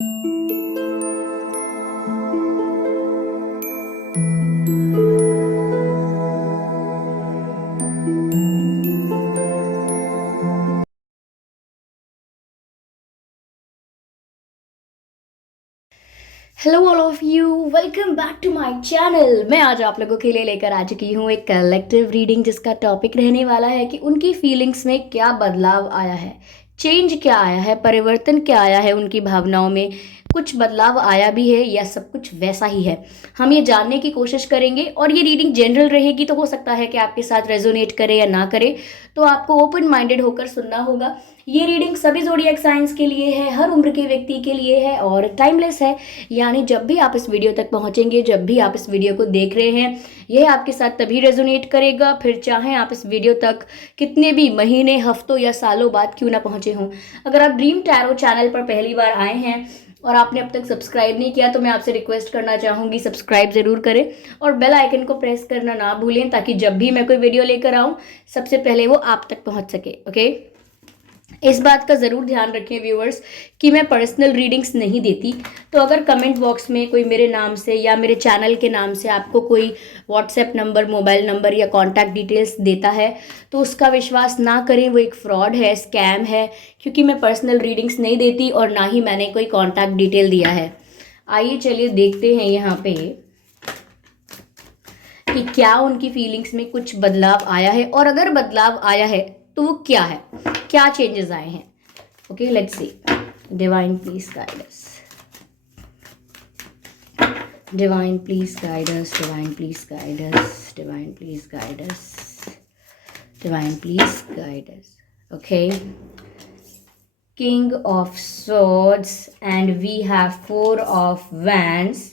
Hello all of you, welcome back to my channel. मैं आज आप लोगों के लिए लेकर आ चुकी हूँ एक कलेक्टिव रीडिंग, जिसका टॉपिक रहने वाला है कि उनकी फीलिंग्स में क्या बदलाव आया है, चेंज क्या आया है, परिवर्तन क्या आया है उनकी भावनाओं में। कुछ बदलाव आया भी है या सब कुछ वैसा ही है, हम ये जानने की कोशिश करेंगे। और ये रीडिंग जनरल रहेगी, तो हो सकता है कि आपके साथ रेजोनेट करे या ना करे, तो आपको ओपन माइंडेड होकर सुनना होगा। ये रीडिंग सभी ज़ोडिएक साइंस के लिए है, हर उम्र के व्यक्ति के लिए है और टाइमलेस है। यानी जब भी आप इस वीडियो तक पहुंचेंगे, जब भी आप इस वीडियो को देख रहे हैं, यह आपके साथ तभी रेजोनेट करेगा, फिर चाहे आप इस वीडियो तक कितने भी महीने, हफ्तों या सालों बाद क्यों ना पहुंचे हों। अगर आप ड्रीम टैरो चैनल पर पहली बार आए हैं और आपने अब तक सब्सक्राइब नहीं किया, तो मैं आपसे रिक्वेस्ट करना चाहूँगी, सब्सक्राइब ज़रूर करें और बेल आइकन को प्रेस करना ना भूलें, ताकि जब भी मैं कोई वीडियो लेकर आऊँ, सबसे पहले वो आप तक पहुँच सके। ओके, इस बात का ज़रूर ध्यान रखें व्यूअर्स कि मैं पर्सनल रीडिंग्स नहीं देती। तो अगर कमेंट बॉक्स में कोई मेरे नाम से या मेरे चैनल के नाम से आपको कोई व्हाट्सएप नंबर, मोबाइल नंबर या कॉन्टैक्ट डिटेल्स देता है, तो उसका विश्वास ना करें, वो एक फ्रॉड है, स्कैम है। क्योंकि मैं पर्सनल रीडिंग्स नहीं देती और ना ही मैंने कोई कॉन्टैक्ट डिटेल दिया है। आइए चलिए देखते हैं यहाँ पे कि क्या उनकी फीलिंग्स में कुछ बदलाव आया है, और अगर बदलाव आया है तो वो क्या है, क्या चेंजेस आए हैं। Okay, let's see. Divine please guide us, divine please guide us, divine please guide us, divine please guide us, divine please guide us. Okay, king of swords and we have four of wands,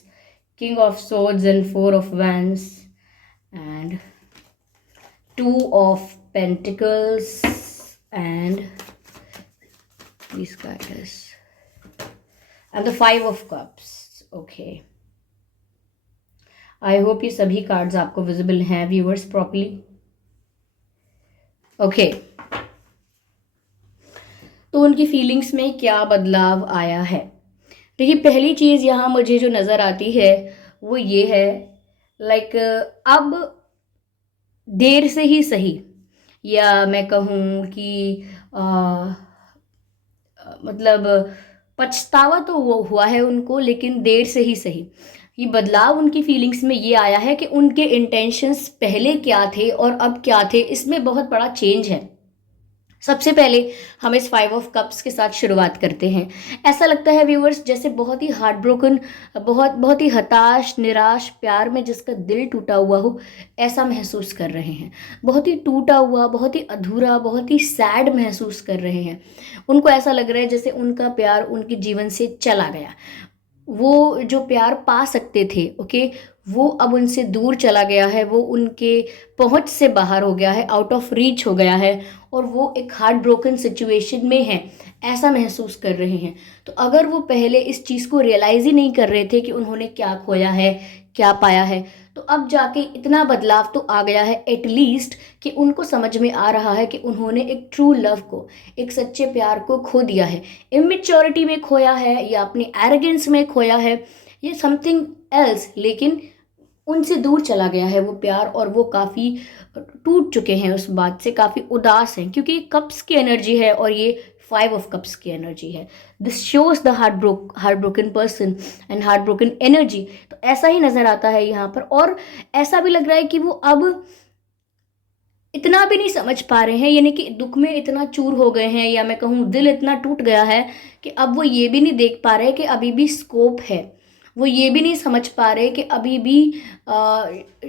king of swords and four of wands, and two of pentacles, and please guide us, and the five of cups. Okay, I hope ये सभी cards आपको visible हैं viewers properly. Okay, तो उनकी feelings में क्या बदलाव आया है। देखिए, पहली चीज़ यहाँ मुझे जो नज़र आती है वो ये है, लाइक अब देर से ही सही, या मैं कहूँ कि मतलब पछतावा तो वो हुआ है उनको, लेकिन देर से ही सही। ये बदलाव उनकी फीलिंग्स में ये आया है कि उनके इंटेंशंस पहले क्या थे और अब क्या थे, इसमें बहुत बड़ा चेंज है। सबसे पहले हम इस फाइव ऑफ कप्स के साथ शुरुआत करते हैं। ऐसा लगता है व्यूअर्स जैसे बहुत ही हार्ट ब्रोकन, बहुत बहुत ही हताश, निराश, प्यार में जिसका दिल टूटा हुआ हो, ऐसा महसूस कर रहे हैं। बहुत ही टूटा हुआ, बहुत ही अधूरा, बहुत ही सैड महसूस कर रहे हैं। उनको ऐसा लग रहा है जैसे उनका प्यार उनके जीवन से चला गया। वो जो प्यार पा सकते थे, ओके, वो अब उनसे दूर चला गया है, वो उनके पहुंच से बाहर हो गया है, आउट ऑफ रीच हो गया है, और वो एक हार्ट ब्रोकन सिचुएशन में है, ऐसा महसूस कर रहे हैं। तो अगर वो पहले इस चीज़ को रियलाइज ही नहीं कर रहे थे कि उन्होंने क्या खोया है, क्या पाया है, तो अब जाके इतना बदलाव तो आ गया है एटलीस्ट, कि उनको समझ में आ रहा है कि उन्होंने एक ट्रू लव को, एक सच्चे प्यार को खो दिया है। इमेच्योरिटी में खोया है, या अपनी एरोगेंस में खोया है, ये समथिंग एल्स, लेकिन उनसे दूर चला गया है वो प्यार, और वो काफ़ी टूट चुके हैं उस बात से, काफ़ी उदास हैं, क्योंकि कप्स की एनर्जी है और ये फाइव ऑफ कप्स की एनर्जी है। This shows the heart broken person and heart broken energy. तो ऐसा ही नज़र आता है यहाँ पर, और ऐसा भी लग रहा है कि वो अब इतना भी नहीं समझ पा रहे हैं, यानी कि दुख में इतना चूर हो गए हैं, या मैं कहूँ दिल इतना टूट गया है कि अब वो ये भी नहीं देख पा रहे कि अभी भी स्कोप है। वो ये भी नहीं समझ पा रहे कि अभी भी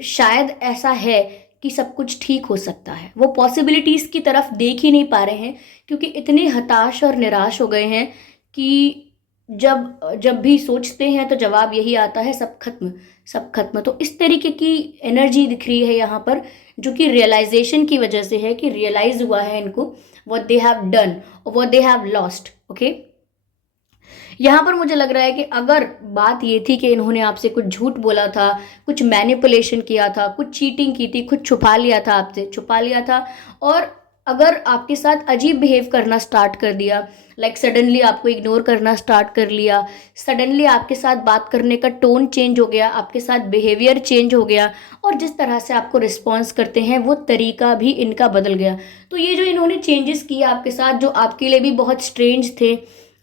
शायद ऐसा है कि सब कुछ ठीक हो सकता है। वो पॉसिबिलिटीज़ की तरफ देख ही नहीं पा रहे हैं, क्योंकि इतने हताश और निराश हो गए हैं कि जब जब भी सोचते हैं तो जवाब यही आता है, सब खत्म, सब खत्म। तो इस तरीके की एनर्जी दिख रही है यहाँ पर, जो कि रियलाइजेशन की वजह से है, कि रियलाइज हुआ है इनको व्हाट दे हैव डन और what they have lost. Okay, यहाँ पर मुझे लग रहा है कि अगर बात ये थी कि इन्होंने आपसे कुछ झूठ बोला था, कुछ मैनिपुलेशन किया था, कुछ चीटिंग की थी, कुछ छुपा लिया था, आपसे छुपा लिया था, और अगर आपके साथ अजीब बिहेव करना स्टार्ट कर दिया, लाइक सडनली आपको इग्नोर करना स्टार्ट कर लिया, सडनली आपके साथ बात करने का टोन चेंज हो गया, आपके साथ बिहेवियर चेंज हो गया, और जिस तरह से आपको रिस्पॉन्स करते हैं वो तरीका भी इनका बदल गया। तो ये जो इन्होंने चेंजेस किए आपके साथ, जो आपके लिए भी बहुत स्ट्रेंज थे,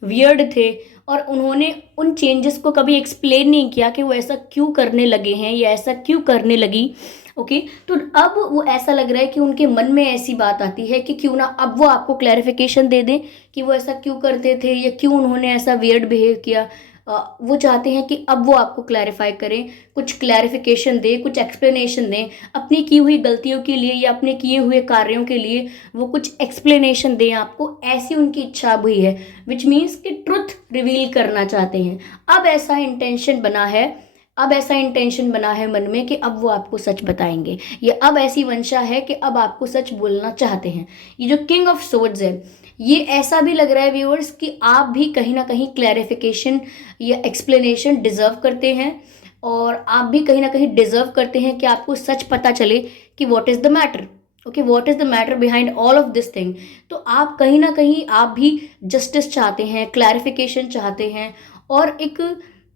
वियर्ड थे, और उन्होंने उन चेंजेस को कभी एक्सप्लेन नहीं किया कि वो ऐसा क्यों करने लगे हैं या ऐसा क्यों करने लगी। ओके, तो अब वो ऐसा लग रहा है कि उनके मन में ऐसी बात आती है कि क्यों ना अब वो आपको क्लैरिफिकेशन दे दें कि वो ऐसा क्यों करते थे या क्यों उन्होंने ऐसा वियर्ड बिहेव किया। वो चाहते हैं कि अब वो आपको क्लैरिफाई करें, कुछ क्लैरिफिकेशन दें, कुछ एक्सप्लेनेशन दें अपनी की हुई गलतियों के लिए या अपने किए हुए कार्यों के लिए। वो कुछ एक्सप्लेनेशन दें आपको, ऐसी उनकी इच्छा हुई है, विच मीन्स कि ट्रुथ रिवील करना चाहते हैं। अब ऐसा इंटेंशन बना है, अब ऐसा इंटेंशन बना है मन में कि अब वो आपको सच बताएंगे, या अब ऐसी मंशा है कि अब आपको सच बोलना चाहते हैं। ये जो किंग ऑफ सोर्ड्स है, ये ऐसा भी लग रहा है व्यूअर्स कि आप भी कहीं ना कहीं क्लैरिफिकेशन या एक्सप्लेनेशन डिजर्व करते हैं, और आप भी कहीं ना कहीं डिजर्व करते हैं कि आपको सच पता चले कि what is the matter. Okay, what is the matter behind all of this thing. तो आप कहीं ना कहीं आप भी जस्टिस चाहते हैं, क्लैरिफिकेशन चाहते हैं, और एक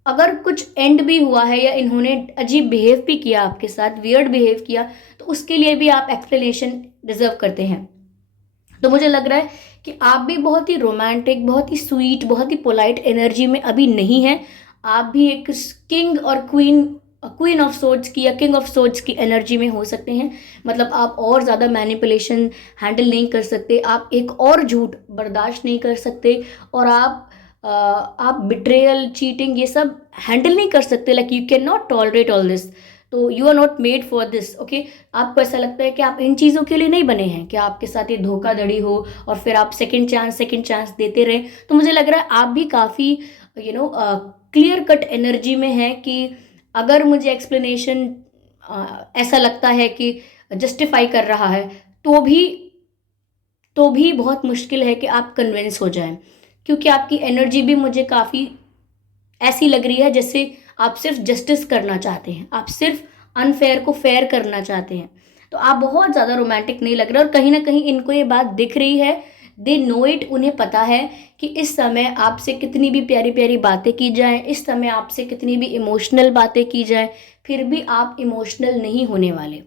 अगर कुछ एंड भी हुआ है या इन्होंने अजीब बिहेव भी किया आपके साथ, वियर्ड बिहेव किया, तो उसके लिए भी आप एक्सप्लेनेशन डिजर्व करते हैं। तो मुझे लग रहा है कि आप भी बहुत ही रोमांटिक, बहुत ही स्वीट, बहुत ही पोलाइट एनर्जी में अभी नहीं है। आप भी एक किंग और क्वीन ऑफ सोर्ड्स की या किंग ऑफ सोर्ड्स की एनर्जी में हो सकते हैं। मतलब आप और ज़्यादा मैनिपुलेशन हैंडल नहीं कर सकते, आप एक और झूठ बर्दाश्त नहीं कर सकते, और आप बिट्रेयल, चीटिंग, ये सब हैंडल नहीं कर सकते। Like you can not tolerate all this. तो you are not made for this. Okay, आपको ऐसा लगता है कि आप इन चीज़ों के लिए नहीं बने हैं, कि आपके साथ ये धोखाधड़ी हो और फिर आप सेकंड चांस देते रहे। तो मुझे लग रहा है आप भी काफ़ी क्लियर कट एनर्जी में है कि अगर मुझे एक्सप्लेनेशन ऐसा लगता है कि जस्टिफाई कर रहा है, तो भी बहुत मुश्किल है कि आप कन्विंस हो जाएं, क्योंकि आपकी एनर्जी भी मुझे काफ़ी ऐसी लग रही है जैसे आप सिर्फ जस्टिस करना चाहते हैं, आप सिर्फ अनफेयर को फेयर करना चाहते हैं। तो आप बहुत ज़्यादा रोमांटिक नहीं लग रहे, और कहीं ना कहीं इनको ये बात दिख रही है, दे नो इट। उन्हें पता है कि इस समय आपसे कितनी भी प्यारी प्यारी बातें की जाएं, इस समय आपसे कितनी भी इमोशनल बातें की जाएं, फिर भी आप इमोशनल नहीं होने वाले।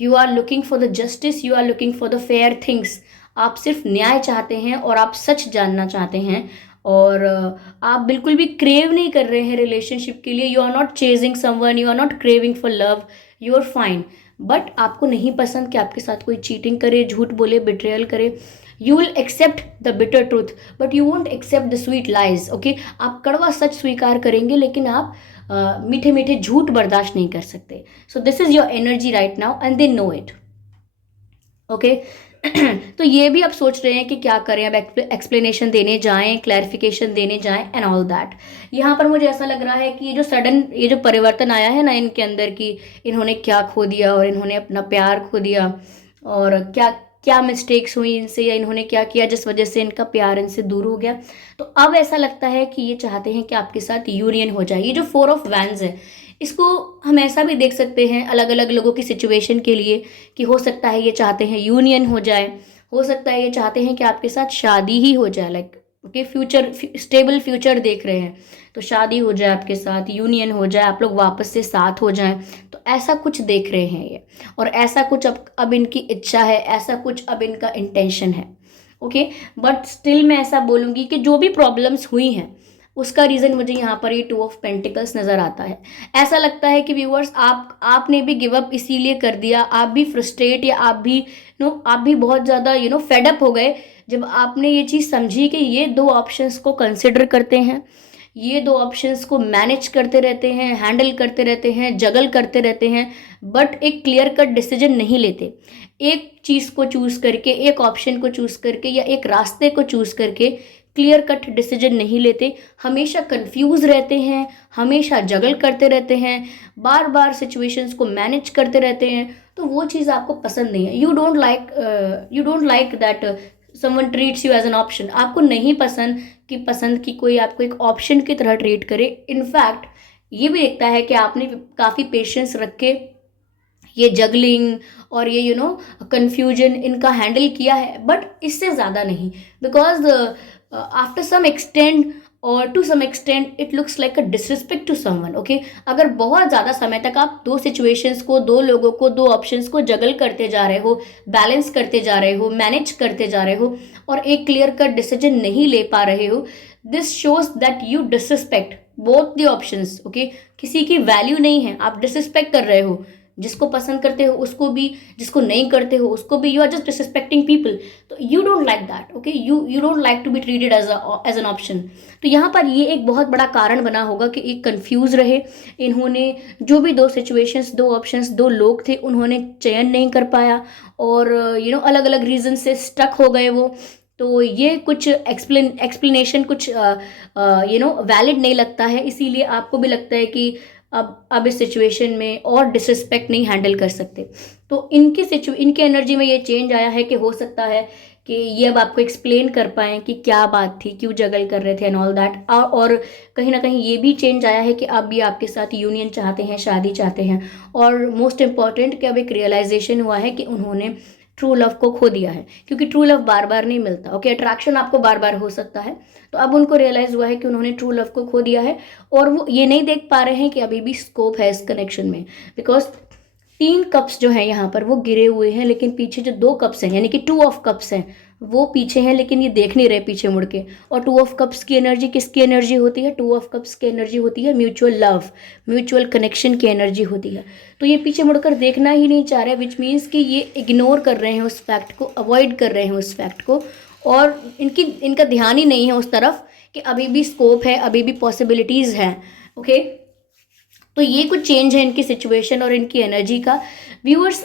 You are looking for the justice, you are looking for the fair things. आप सिर्फ न्याय चाहते हैं और आप सच जानना चाहते हैं, और आप बिल्कुल भी क्रेव नहीं कर रहे हैं रिलेशनशिप के लिए। You are not chasing someone, you are not craving for love, you are fine. But आपको नहीं पसंद कि आपके साथ कोई चीटिंग करे, झूठ बोले, बिट्रेयल करे। You will accept the bitter truth but you won't accept the sweet lies. Okay, आप कड़वा सच स्वीकार करेंगे, लेकिन आप मीठे मीठे झूठ बर्दाश्त नहीं कर सकते। So this is your energy right now and they know it. Okay, तो ये भी आप सोच रहे हैं कि क्या करें, अब एक्सप्लेनेशन देने जाएं, क्लैरिफिकेशन देने जाएं एंड ऑल दैट। यहाँ पर मुझे ऐसा लग रहा है कि ये जो परिवर्तन आया है ना इनके अंदर, कि इन्होंने क्या खो दिया और इन्होंने अपना प्यार खो दिया, और क्या क्या मिस्टेक्स हुई इनसे, या इन्होंने क्या किया जिस वजह से इनका प्यार इनसे दूर हो गया। तो अब ऐसा लगता है कि ये चाहते हैं कि आपके साथ यूनियन हो जाए। ये जो 4 ऑफ वैंड्स है, इसको हम ऐसा भी देख सकते हैं अलग अलग लोगों की सिचुएशन के लिए, कि हो सकता है ये चाहते हैं यूनियन हो जाए, हो सकता है ये चाहते हैं कि आपके साथ शादी ही हो जाए, like okay, future, stable future देख रहे हैं, तो शादी हो जाए आपके साथ, यूनियन हो जाए, आप लोग वापस से साथ हो जाएं। तो ऐसा कुछ देख रहे हैं ये, और ऐसा कुछ अब इनकी इच्छा है, ऐसा कुछ अब इनका इंटेंशन है। ओके, बट स्टिल मैं ऐसा बोलूँगी कि जो भी प्रॉब्लम्स हुई हैं उसका रीज़न मुझे यहाँ पर ये 2 ऑफ पेंटिकल्स नज़र आता है। ऐसा लगता है कि व्यूअर्स आपने भी गिव अप इसीलिए कर दिया, आप भी फ्रस्ट्रेट, या आप भी बहुत ज़्यादा फेड अप हो गए जब आपने ये चीज़ समझी कि ये 2 ऑप्शंस को कंसिडर करते हैं, ये 2 ऑप्शंस को मैनेज करते रहते हैं, हैंडल करते रहते हैं, जगल करते रहते हैं, बट एक क्लियर कट डिसीजन नहीं लेते। एक चीज़ को चूज़ करके, एक ऑप्शन को चूज़ करके, या एक रास्ते को चूज़ करके क्लियर कट डिसीजन नहीं लेते, हमेशा कंफ्यूज रहते हैं, हमेशा जगल करते रहते हैं, बार बार सिचुएशंस को मैनेज करते रहते हैं। तो वो चीज़ आपको पसंद नहीं है। You don't like that someone treats you as an option. आपको नहीं पसंद कि कोई आपको एक ऑप्शन की तरह ट्रीट करे। इनफैक्ट ये भी दिखता है कि आपने काफ़ी पेशेंस रख के ये जगलिंग और ये कंफ्यूजन इनका हैंडल किया है, बट इससे ज़्यादा नहीं, बिकॉज आफ्टर सम एक्सटेंड और to some extent it looks like a disrespect to someone. Okay, अगर बहुत ज़्यादा समय तक आप दो सिचुएशंस को, दो लोगों को, दो ऑप्शंस को जगल करते जा रहे हो, बैलेंस करते जा रहे हो, मैनेज करते जा रहे हो और एक क्लियर कट डिसीजन नहीं ले पा रहे हो, this shows that you disrespect both the options. Okay, किसी की वैल्यू नहीं है, आप डिसरिस्पेक्ट कर रहे हो, जिसको पसंद करते हो उसको भी, जिसको नहीं करते हो उसको भी, you are just disrespecting people. तो you don't like that. Okay, you don't like to be treated as an option. तो यहाँ पर ये एक बहुत बड़ा कारण बना होगा कि एक कंफ्यूज रहे, इन्होंने जो भी दो सिचुएशंस, दो ऑप्शंस, दो लोग थे, उन्होंने चयन नहीं कर पाया और अलग अलग रीजन से स्टक हो गए वो। तो ये कुछ एक्सप्लेनेशन कुछ वैलिड नहीं लगता है, इसीलिए आपको भी लगता है कि अब इस सिचुएशन में और डिसरिस्पेक्ट नहीं हैंडल कर सकते। तो इनके एनर्जी में ये चेंज आया है कि हो सकता है कि ये अब आपको एक्सप्लेन कर पाएँ कि क्या बात थी, क्यों जगल कर रहे थे एंड ऑल दैट। और कहीं ना कहीं ये भी चेंज आया है कि अब भी आपके साथ यूनियन चाहते हैं, शादी चाहते हैं। और मोस्ट इम्पॉर्टेंट कि अब एक रियलाइजेशन हुआ है कि उन्होंने ट्रू लव को खो दिया है, क्योंकि ट्रू लव बार बार नहीं मिलता। ओके, अट्रैक्शन आपको बार बार हो सकता है, तो अब उनको रियलाइज हुआ है कि उन्होंने ट्रू लव को खो दिया है और वो ये नहीं देख पा रहे हैं कि अभी भी स्कोप है इस कनेक्शन में। बिकॉज 3 कप्स जो हैं यहाँ पर वो गिरे हुए हैं, लेकिन पीछे जो 2 कप्स हैं यानी कि 2 ऑफ कप्स हैं वो पीछे हैं, लेकिन ये देख नहीं रहे पीछे मुड़ के। और 2 ऑफ कप्स की एनर्जी किसकी एनर्जी होती है? 2 ऑफ कप्स की एनर्जी होती है म्यूचुअल लव, म्यूचुअल कनेक्शन की एनर्जी होती है। तो ये पीछे मुड़कर देखना ही नहीं चाह रहे, विच मीन्स कि ये इग्नोर कर रहे हैं उस फैक्ट को, अवॉइड कर रहे हैं उस फैक्ट को, और इनका ध्यान ही नहीं है उस तरफ कि अभी भी स्कोप है, अभी भी पॉसिबिलिटीज़ हैं। ओके, तो ये कुछ चेंज है इनकी सिचुएशन और इनकी एनर्जी का। व्यूअर्स,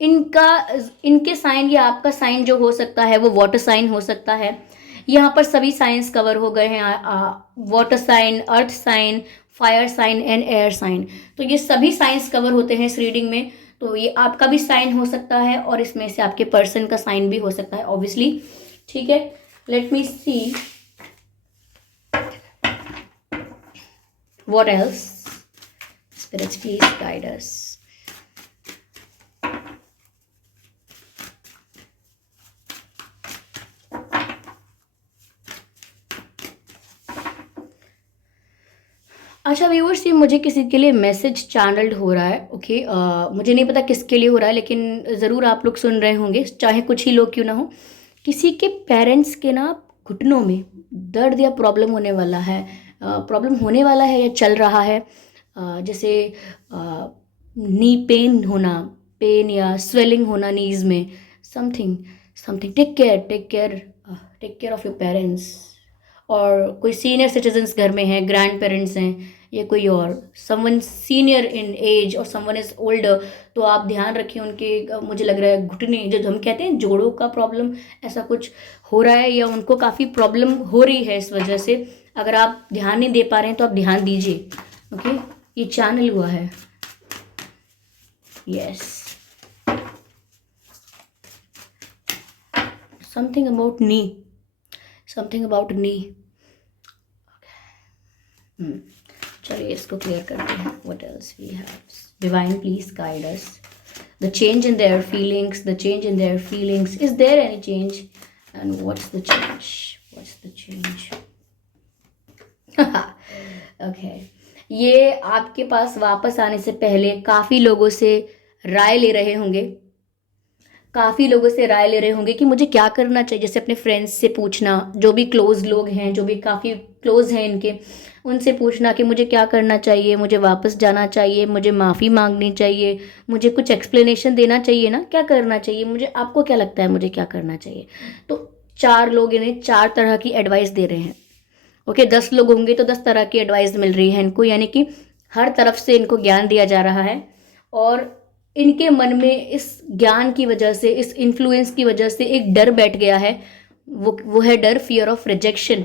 इनके साइन या आपका साइन जो हो सकता है वो वाटर साइन हो सकता है। यहाँ पर सभी साइंस कवर हो गए हैं, water sign, earth sign, fire sign and air sign. तो ये सभी साइंस कवर होते हैं इस रीडिंग में। तो ये आपका भी साइन हो सकता है और इसमें से आपके पर्सन का साइन भी हो सकता है ऑब्वियसली। ठीक है, let me see what else spirits please guide us. अच्छा व्यूअर्स, ये मुझे किसी के लिए मैसेज चैनल्ड हो रहा है। ओके, मुझे नहीं पता किसके लिए हो रहा है, लेकिन ज़रूर आप लोग सुन रहे होंगे, चाहे कुछ ही लोग क्यों ना हो। किसी के पेरेंट्स के ना घुटनों में दर्द या प्रॉब्लम होने वाला है, प्रॉब्लम होने वाला है या चल रहा है। जैसे नी पेन होना, पेन या स्वेलिंग होना नीज में, something something. Take care of your parents. और कोई सीनियर सिटीजन्स घर में हैं, ग्रैंड पेरेंट्स हैं या कोई और समवन सीनियर इन एज और समवन इज़ ओल्डर, तो आप ध्यान रखिए उनके। मुझे लग रहा है घुटने, जो हम कहते हैं जोड़ों का प्रॉब्लम, ऐसा कुछ हो रहा है या उनको काफ़ी प्रॉब्लम हो रही है इस वजह से। अगर आप ध्यान नहीं दे पा रहे हैं तो आप ध्यान दीजिए। ओके, ये चैनल हुआ है। Yes, something about knee, something about knee. चलिए इसको क्लियर करते हैं। What else we have? Divine please guide us. The change in their feelings, the change in their feelings, is there any change and what's the change? What's the change? Okay, ये आपके पास वापस आने से पहले काफ़ी लोगों से राय ले रहे होंगे, काफ़ी लोगों से राय ले रहे होंगे कि मुझे क्या करना चाहिए। जैसे अपने फ्रेंड्स से पूछना, जो भी क्लोज लोग हैं, जो भी काफ़ी क्लोज हैं इनके, उनसे पूछना कि मुझे क्या करना चाहिए, मुझे वापस जाना चाहिए, मुझे माफ़ी मांगनी चाहिए, मुझे कुछ एक्सप्लेनेशन देना चाहिए ना, क्या करना चाहिए मुझे, आपको क्या लगता है मुझे क्या करना चाहिए। तो 4 लोग इन्हें 4 तरह की एडवाइस दे रहे हैं। ओके, 10 लोग होंगे तो 10 तरह की एडवाइस मिल रही है इनको, यानी कि हर तरफ से इनको ज्ञान दिया जा रहा है। और इनके मन में इस ज्ञान की वजह से, इस इन्फ्लुएंस की वजह से एक डर बैठ गया है। वो है डर, फियर ऑफ रिजेक्शन।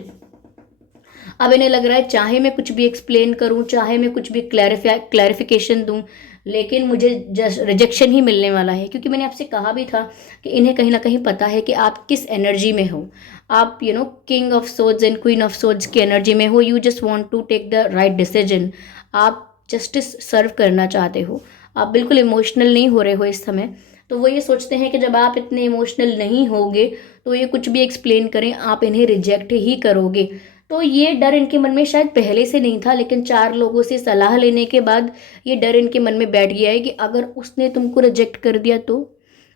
अब इन्हें लग रहा है चाहे मैं कुछ भी एक्सप्लेन करूं, चाहे मैं कुछ भी क्लैरिफिकेशन दूं, लेकिन मुझे जस्ट रिजेक्शन ही मिलने वाला है। क्योंकि मैंने आपसे कहा भी था कि इन्हें कहीं ना कहीं पता है कि आप किस एनर्जी में हो। आप king of swords and queen of swords की एनर्जी में हो। You just want to take the right decision. आप जस्टिस सर्व करना चाहते हो, आप बिल्कुल इमोशनल नहीं हो रहे हो इस समय। तो वो ये सोचते हैं कि जब आप इतने इमोशनल नहीं होगे तो ये कुछ भी एक्सप्लेन करें आप इन्हें रिजेक्ट ही करोगे। तो ये डर इनके मन में शायद पहले से नहीं था, लेकिन 4 लोगों से सलाह लेने के बाद ये डर इनके मन में बैठ गया है कि अगर उसने तुमको रिजेक्ट कर दिया तो,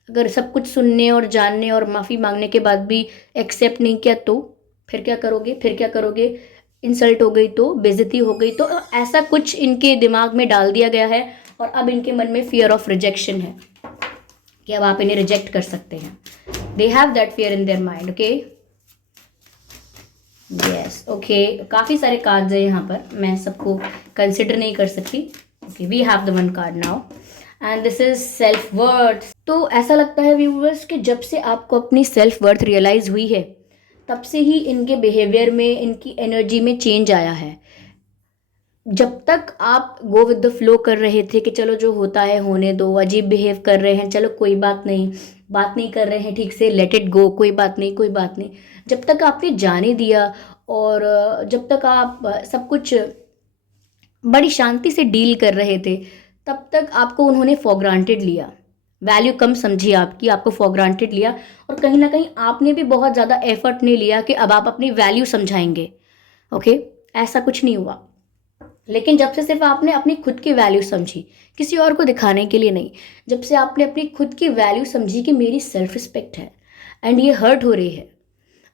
अगर सब कुछ सुनने और जानने और माफ़ी मांगने के बाद भी एक्सेप्ट नहीं किया तो फिर क्या करोगे, फिर क्या करोगे, इंसल्ट हो गई तो, बेइज्जती हो गई तो, ऐसा कुछ इनके दिमाग में डाल दिया गया है। और अब इनके मन में फियर ऑफ रिजेक्शन है कि अब आप इन्हें रिजेक्ट कर सकते हैं। They have that fear in their mind. Okay, yes, okay, काफ़ी सारे कार्ड्स है यहाँ पर, मैं सबको कंसिडर नहीं कर सकती। Okay, we have the one card now and this is self worth. तो ऐसा लगता है व्यूवर्स कि जब से आपको अपनी सेल्फ वर्थ रियलाइज हुई है तब से ही इनके बिहेवियर में, इनकी एनर्जी में चेंज आया है। जब तक आप गो विद द फ्लो कर रहे थे कि चलो जो होता है होने दो, अजीब बिहेव कर रहे हैं चलो कोई बात नहीं, बात नहीं कर रहे हैं ठीक से, लेट इट गो, कोई बात नहीं, कोई बात नहीं, जब तक आपने जाने दिया और जब तक आप सब कुछ बड़ी शांति से डील कर रहे थे, तब तक आपको उन्होंने फॉर ग्रांटेड लिया, वैल्यू कम समझी आपकी, आपको फॉर ग्रांटेड लिया। और कहीं ना कहीं आपने भी बहुत ज़्यादा एफर्ट नहीं लिया कि अब आप अपनी वैल्यू समझाएंगे। ओके, ऐसा कुछ नहीं हुआ। लेकिन जब से सिर्फ आपने अपनी खुद की वैल्यू समझी, किसी और को दिखाने के लिए नहीं, जब से आपने अपनी खुद की वैल्यू समझी कि मेरी सेल्फ रिस्पेक्ट है एंड ये हर्ट हो रही है,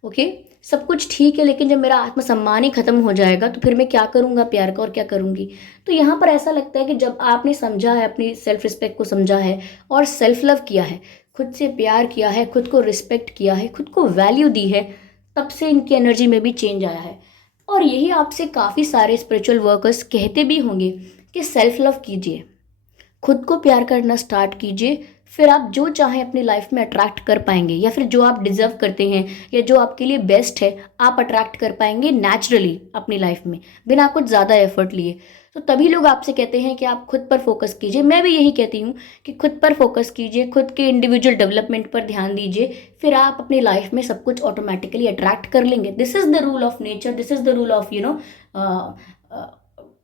ओके, सब कुछ ठीक है, लेकिन जब मेरा आत्मसम्मान ही खत्म हो जाएगा तो फिर मैं क्या करूँगा प्यार का, और क्या करूँगी। तो यहाँ पर ऐसा लगता है कि जब आपने समझा है, अपनी सेल्फ रिस्पेक्ट को समझा है और सेल्फ लव किया है, खुद से प्यार किया है, खुद को रिस्पेक्ट किया है, खुद को वैल्यू दी है, तब से इनकी एनर्जी में भी चेंज आया है। और यही आपसे काफ़ी सारे स्पिरिचुअल वर्कर्स कहते भी होंगे कि सेल्फ लव कीजिए, खुद को प्यार करना स्टार्ट कीजिए, फिर आप जो चाहें अपनी लाइफ में अट्रैक्ट कर पाएंगे, या फिर जो आप डिजर्व करते हैं या जो आपके लिए बेस्ट है आप अट्रैक्ट कर पाएंगे नेचुरली अपनी लाइफ में, बिना कुछ ज़्यादा एफर्ट लिए। तो तभी लोग आपसे कहते हैं कि आप खुद पर फोकस कीजिए। मैं भी यही कहती हूँ कि खुद पर फोकस कीजिए, खुद के इंडिविजुअल डेवलपमेंट पर ध्यान दीजिए, फिर आप अपनी लाइफ में सब कुछ ऑटोमेटिकली अट्रैक्ट कर लेंगे। This is the rule of nature, this is the rule of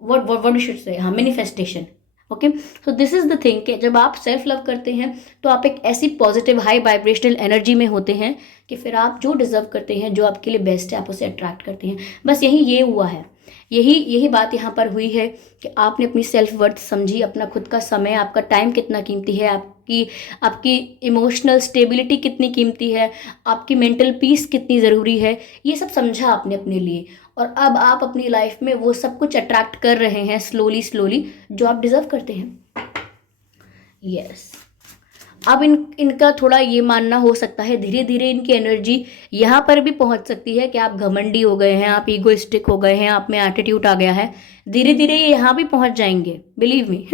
what you should say, हाँ, manifestation. Okay, so this is the thing कि जब आप सेल्फ लव करते हैं तो आप एक ऐसी पॉजिटिव हाई वाइब्रेशनल एनर्जी में होते हैं कि फिर आप जो डिजर्व करते हैं, जो आपके लिए बेस्ट है, आप उसे अट्रैक्ट करते हैं। बस यही ये हुआ है, यही बात यहाँ पर हुई है कि आपने अपनी सेल्फ वर्थ समझी, अपना खुद का समय, आपका टाइम कितना कीमती है, आपकी आपकी इमोशनल स्टेबिलिटी कितनी कीमती है, आपकी मेंटल पीस कितनी ज़रूरी है, ये सब समझा आपने अपने लिए। और अब आप अपनी लाइफ में वो सब कुछ अट्रैक्ट कर रहे हैं स्लोली स्लोली, जो आप डिजर्व करते हैं। यस, अब इनका थोड़ा ये मानना हो सकता है, धीरे धीरे इनकी एनर्जी यहाँ पर भी पहुँच सकती है कि आप घमंडी हो गए हैं, आप ईगोइस्टिक हो गए हैं, आप में एटीट्यूड आ गया है। धीरे धीरे ये यहाँ भी पहुँच जाएंगे, बिलीव मी।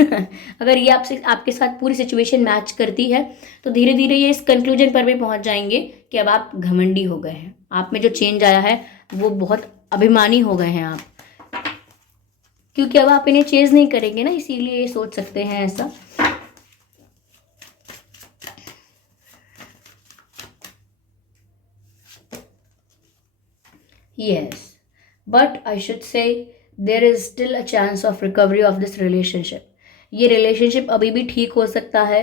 अगर ये आपके साथ पूरी सिचुएशन मैच करती है तो धीरे धीरे ये इस कंक्लूजन पर भी पहुँच जाएंगे कि अब आप घमंडी हो गए हैं, आप में जो चेंज आया है वो बहुत अभिमानी हो गए हैं आप, क्योंकि अब आप इन्हें चेंज नहीं करेंगे ना, इसीलिए ये सोच सकते हैं ऐसा। Yes, but I should say there is still a chance of recovery of this relationship. ये रिलेशनशिप अभी भी ठीक हो सकता है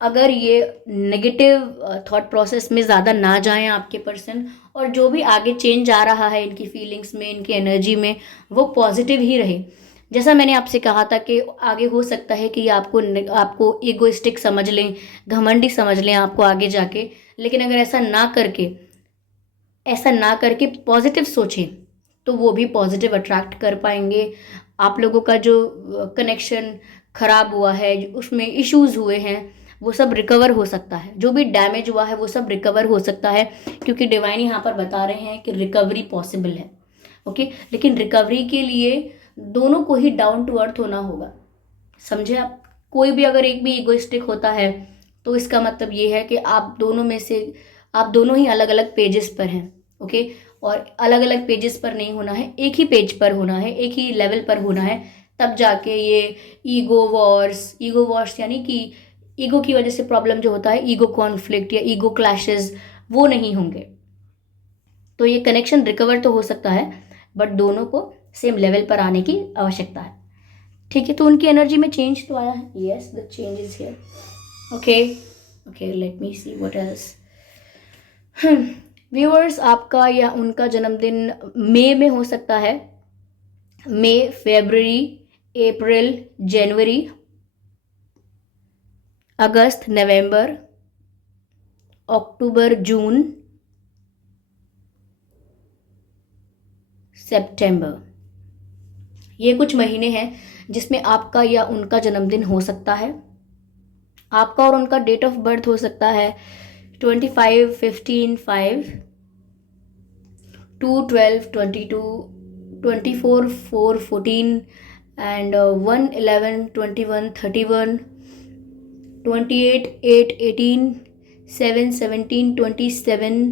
अगर ये नेगेटिव थॉट प्रोसेस में ज़्यादा ना जाएं आपके पर्सन, और जो भी आगे चेंज आ रहा है इनकी फीलिंग्स में, इनकी एनर्जी में, वो पॉजिटिव ही रहे। जैसा मैंने आपसे कहा था कि आगे हो सकता है कि आपको ईगोइस्टिक समझ लें, घमंडी समझ लें आपको आगे जाके, लेकिन अगर ऐसा ना करके पॉजिटिव सोचें तो वो भी पॉजिटिव अट्रैक्ट कर पाएंगे। आप लोगों का जो कनेक्शन ख़राब हुआ है, उसमें इश्यूज हुए हैं, वो सब रिकवर हो सकता है, जो भी डैमेज हुआ है वो सब रिकवर हो सकता है, क्योंकि डिवाइन यहाँ पर बता रहे हैं कि रिकवरी पॉसिबल है। ओके, लेकिन रिकवरी के लिए दोनों को ही डाउन टू अर्थ होना होगा, समझे आप। कोई भी अगर एक भी इगोइस्टिक होता है तो इसका मतलब ये है कि आप दोनों ही अलग अलग पेजेस पर हैं। ओके, और अलग अलग पेजेस पर नहीं होना है, एक ही पेज पर होना है, एक ही लेवल पर होना है, तब जाके ये ईगो वॉर्स यानी कि ईगो की वजह से प्रॉब्लम जो होता है, ईगो कॉन्फ्लिक्ट या ईगो क्लैशेस, वो नहीं होंगे। तो ये कनेक्शन रिकवर तो हो सकता है, बट दोनों को सेम लेवल पर आने की आवश्यकता है। ठीक है, तो उनकी एनर्जी में चेंज तो आया है। Yes, the change is here. Okay okay, late me see what else. Viewers, आपका या उनका जन्मदिन मई में हो सकता है। मई, फरवरी, अप्रैल, जनवरी, अगस्त, नवंबर, अक्टूबर, जून, सितंबर, ये कुछ महीने हैं जिसमें आपका या उनका जन्मदिन हो सकता है। आपका और उनका डेट ऑफ बर्थ हो सकता है 25, 15, 5, 2, 12, 22, 24, 4, 14 एंड 1, 11, 21, 31, 28, 8, 18, 7, 17, 27,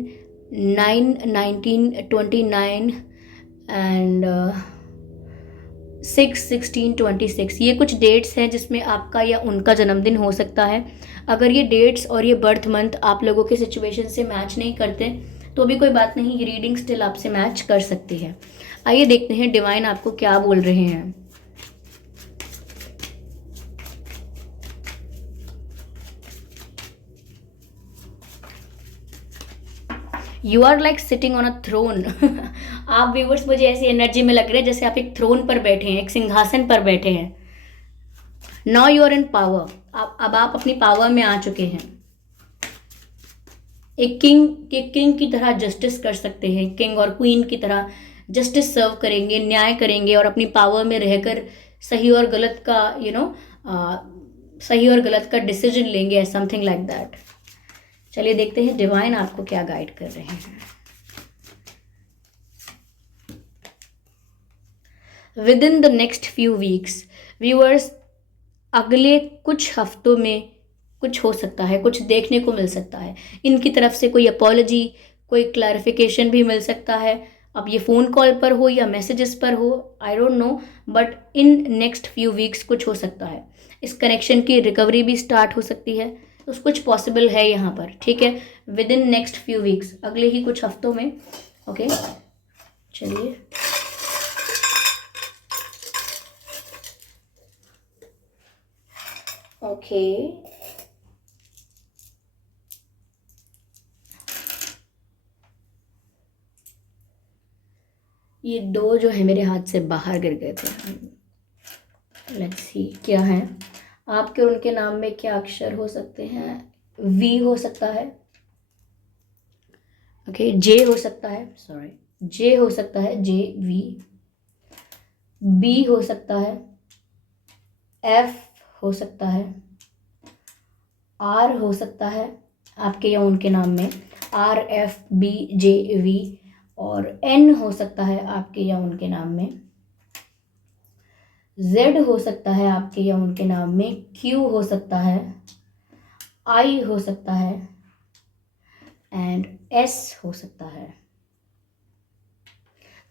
9, 19, 29 एंड 6, 16, 26, ये कुछ डेट्स हैं जिसमें आपका या उनका जन्मदिन हो सकता है। अगर ये डेट्स और ये बर्थ मंथ आप लोगों के सिचुएशन से मैच नहीं करते तो भी कोई बात नहीं, ये रीडिंग स्टिल आपसे मैच कर सकती है। आइए देखते हैं डिवाइन आपको क्या बोल रहे हैं। You are like sitting on a throne. आप व्यूवर्स मुझे ऐसी एनर्जी में लग रहे हैं जैसे आप एक थ्रोन पर बैठे हैं, एक सिंहासन पर बैठे हैं। Now you are in power. अब आप अपनी पावर में आ चुके हैं। एक किंग की तरह जस्टिस कर सकते हैं। किंग और क्वीन की तरह जस्टिस सर्व करेंगे, न्याय करेंगे और अपनी पावर में रहकर सही और गलत का सही और गलत का डिसीजन लेंगे, समथिंग लाइक दैट। चलिए देखते हैं डिवाइन आपको क्या गाइड कर रहे हैं। With in the next few weeks, viewers, अगले कुछ हफ्तों में कुछ हो सकता है, कुछ देखने को मिल सकता है। इनकी तरफ से कोई अपॉलॉजी, कोई क्लैरिफिकेशन भी मिल सकता है। अब ये फ़ोन कॉल पर हो या मैसेजेस पर हो, I don't know, but in next few weeks कुछ हो सकता है। इस कनेक्शन की रिकवरी भी स्टार्ट हो सकती है, तो कुछ पॉसिबल है यहाँ पर। ठीक है, with in next few weeks, अगले ही कुछ हफ्तों में। ओके, चलिए ओके ये दो जो है मेरे हाथ से बाहर गिर गए थे। लेट्स सी क्या है। आपके और उनके नाम में क्या अक्षर हो सकते हैं? वी हो सकता है। ओके, जे हो सकता है, सॉरी, जे हो सकता है, जे वी। बी हो सकता है, एफ हो सकता है, आर हो सकता है आपके या उनके नाम में, R, F, B, J, V. और एन हो सकता है आपके या उनके नाम में, जेड हो सकता है आपके या उनके नाम में, क्यू हो सकता है, आई हो सकता है एंड एस हो सकता है।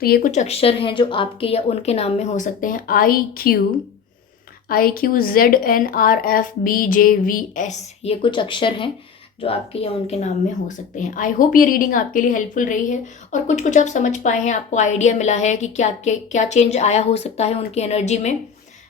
तो ये कुछ अक्षर हैं जो आपके या उनके नाम में हो सकते हैं। I Q, Z, N, R, F, B, J, V, S, ये कुछ अक्षर हैं जो आपके या उनके नाम में हो सकते हैं। आई होप ये रीडिंग आपके लिए हेल्पफुल रही है और कुछ आप समझ पाए हैं, आपको आइडिया मिला है कि क्या चेंज आया हो सकता है उनकी एनर्जी में।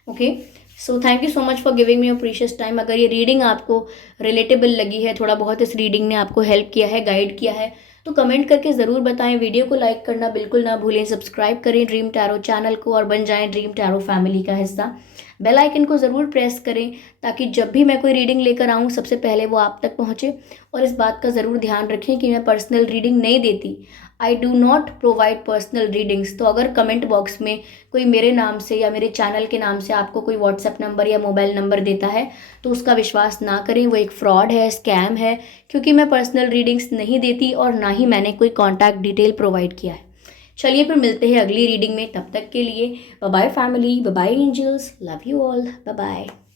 Okay, so thank you so much for giving me your precious time. अगर ये रीडिंग आपको रिलेटेबल लगी है, थोड़ा बहुत इस रीडिंग ने आपको हेल्प किया है, गाइड किया है, तो कमेंट करके ज़रूर बताएं। वीडियो को लाइक करना बिल्कुल ना भूलें। सब्सक्राइब करें ड्रीम टैरो चैनल को और बन जाएं ड्रीम टैरो फैमिली का हिस्सा। बेल आइकन को ज़रूर प्रेस करें ताकि जब भी मैं कोई रीडिंग लेकर आऊँ सबसे पहले वो आप तक पहुँचे। और इस बात का ज़रूर ध्यान रखें कि मैं पर्सनल रीडिंग नहीं देती। I do not provide personal readings. तो अगर कमेंट बॉक्स में कोई मेरे नाम से या मेरे चैनल के नाम से आपको कोई व्हाट्सएप नंबर या मोबाइल नंबर देता है तो उसका विश्वास ना करें, वो एक फ्रॉड है, स्कैम है, क्योंकि मैं पर्सनल रीडिंग्स नहीं देती और ना ही मैंने कोई कॉन्टैक्ट डिटेल प्रोवाइड किया है। चलिए फिर मिलते हैं अगली रीडिंग में, तब तक के लिए bye bye family, bye bye angels, love you all, bye bye.